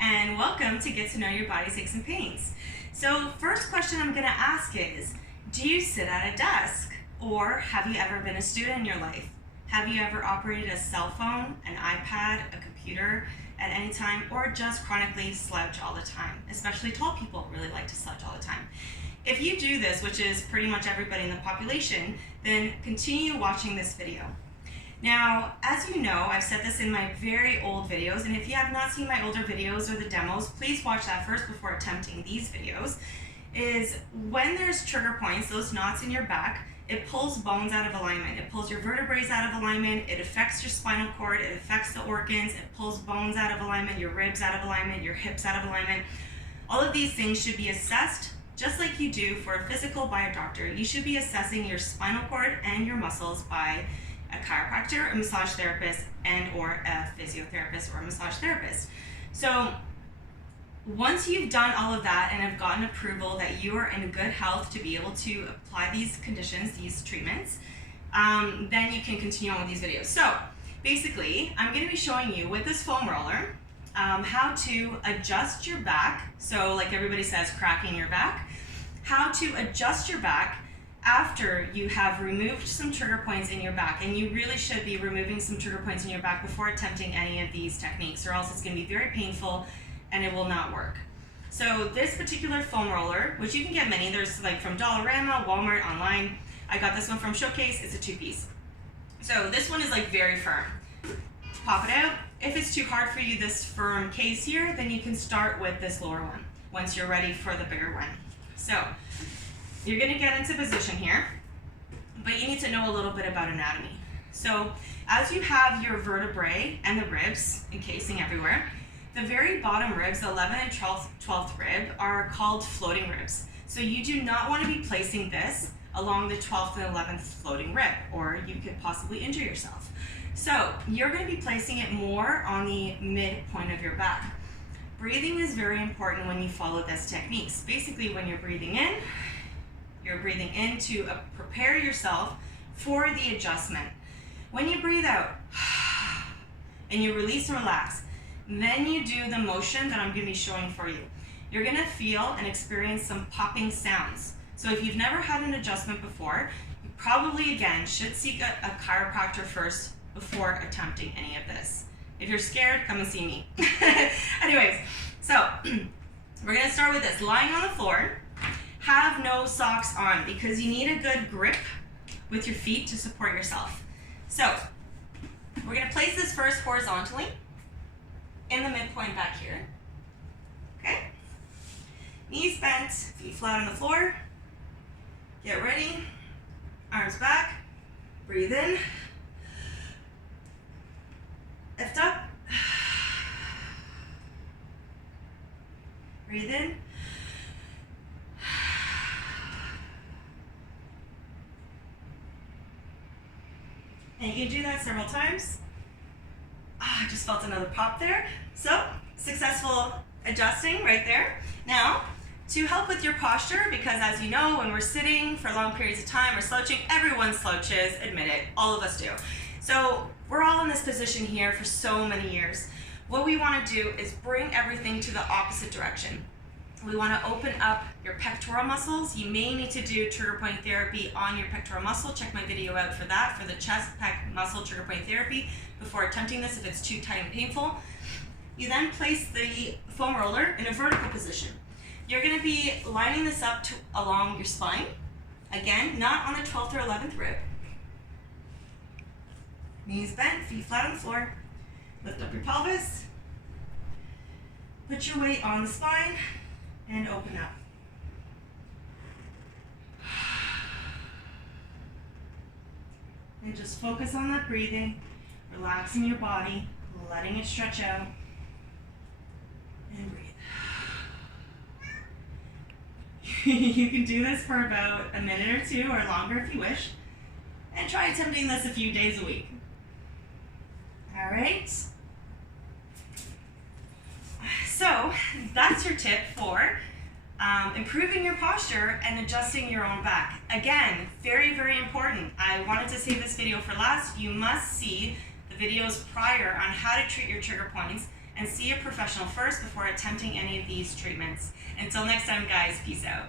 and welcome to Get to Know Your Body's Aches and Pains. So first question I'm going to ask is, do you sit at a desk, or have you ever been a student in your life? Have you ever operated a cell phone, an iPad, a computer at any time, or just chronically slouch all the time? Especially tall people really like to slouch all the time. If you do this, which is pretty much everybody in the population, then continue watching this video. Now, as you know, I've said this in my very old videos, and if you have not seen my older videos or the demos, please watch that first before attempting these videos, is when there's trigger points, those knots in your back, it pulls bones out of alignment. It pulls your vertebrae out of alignment, it affects your spinal cord, it affects the organs, it pulls bones out of alignment, your ribs out of alignment, your hips out of alignment. All of these things should be assessed just like you do for a physical by a doctor. You should be assessing your spinal cord and your muscles by a chiropractor, a massage therapist, and or a physiotherapist or a massage therapist. So once you've done all of that and have gotten approval that you are in good health to be able to apply these conditions, these treatments, then you can continue on with these videos. So basically, I'm going to be showing you with this foam roller how to adjust your back. So like everybody says, cracking your back. How to adjust your back after you have removed some trigger points in your back. And you really should be removing some trigger points in your back before attempting any of these techniques, or else it's going to be very painful and it will not work. So this particular foam roller, which you can get many, there's like from Dollarama, Walmart, online. I got this one from Showcase. It's a 2-piece. So this one is like very firm. Pop it out. If it's too hard for you, this firm case here, then you can start with this lower one once you're ready for the bigger one. So you're going to get into position here, but you need to know a little bit about anatomy. So as you have your vertebrae and the ribs encasing everywhere, the very bottom ribs, the 11th and 12th rib, are called floating ribs. So you do not want to be placing this along the 12th and 11th floating rib, or you could possibly injure yourself. So you're going to be placing it more on the midpoint of your back. Breathing is very important when you follow this techniques. Basically, when you're breathing in, you're breathing in to prepare yourself for the adjustment. When you breathe out and you release and relax, then you do the motion that I'm going to be showing for you. You're going to feel and experience some popping sounds. So if you've never had an adjustment before, you probably, again, should seek a chiropractor first before attempting any of this. If you're scared, come and see me. Anyways, so we're going to start with this. Lying on the floor, have no socks on because you need a good grip with your feet to support yourself. So we're going to place this first horizontally in the midpoint back here. Okay? Knees bent, feet flat on the floor. Get ready. Arms back. Breathe in. Lift up. Breathe in. And you can do that several times. I just felt another pop there. So, successful adjusting right there. Now, to help with your posture, because as you know, when we're sitting for long periods of time or slouching, everyone slouches, admit it, all of us do. So, we're all in this position here for so many years. What we want to do is bring everything to the opposite direction. We want to open up your pectoral muscles. You may need to do trigger point therapy on your pectoral muscle. Check my video out for that, for the chest pec muscle trigger point therapy before attempting this if it's too tight and painful. You then place the foam roller in a vertical position. You're going to be lining this up along your spine. Again, not on the 12th or 11th rib. Knees bent, feet flat on the floor. Lift up your pelvis. Put your weight on the spine and open up. And just focus on that breathing, relaxing your body, letting it stretch out, and breathe. You can do this for about a minute or two or longer if you wish, and try attempting this a few days a week. All right. So that's your tip for improving your posture and adjusting your own back. Again, very, very important. I wanted to save this video for last. You must see the videos prior on how to treat your trigger points and see your professional first before attempting any of these treatments. Until next time, guys, peace out.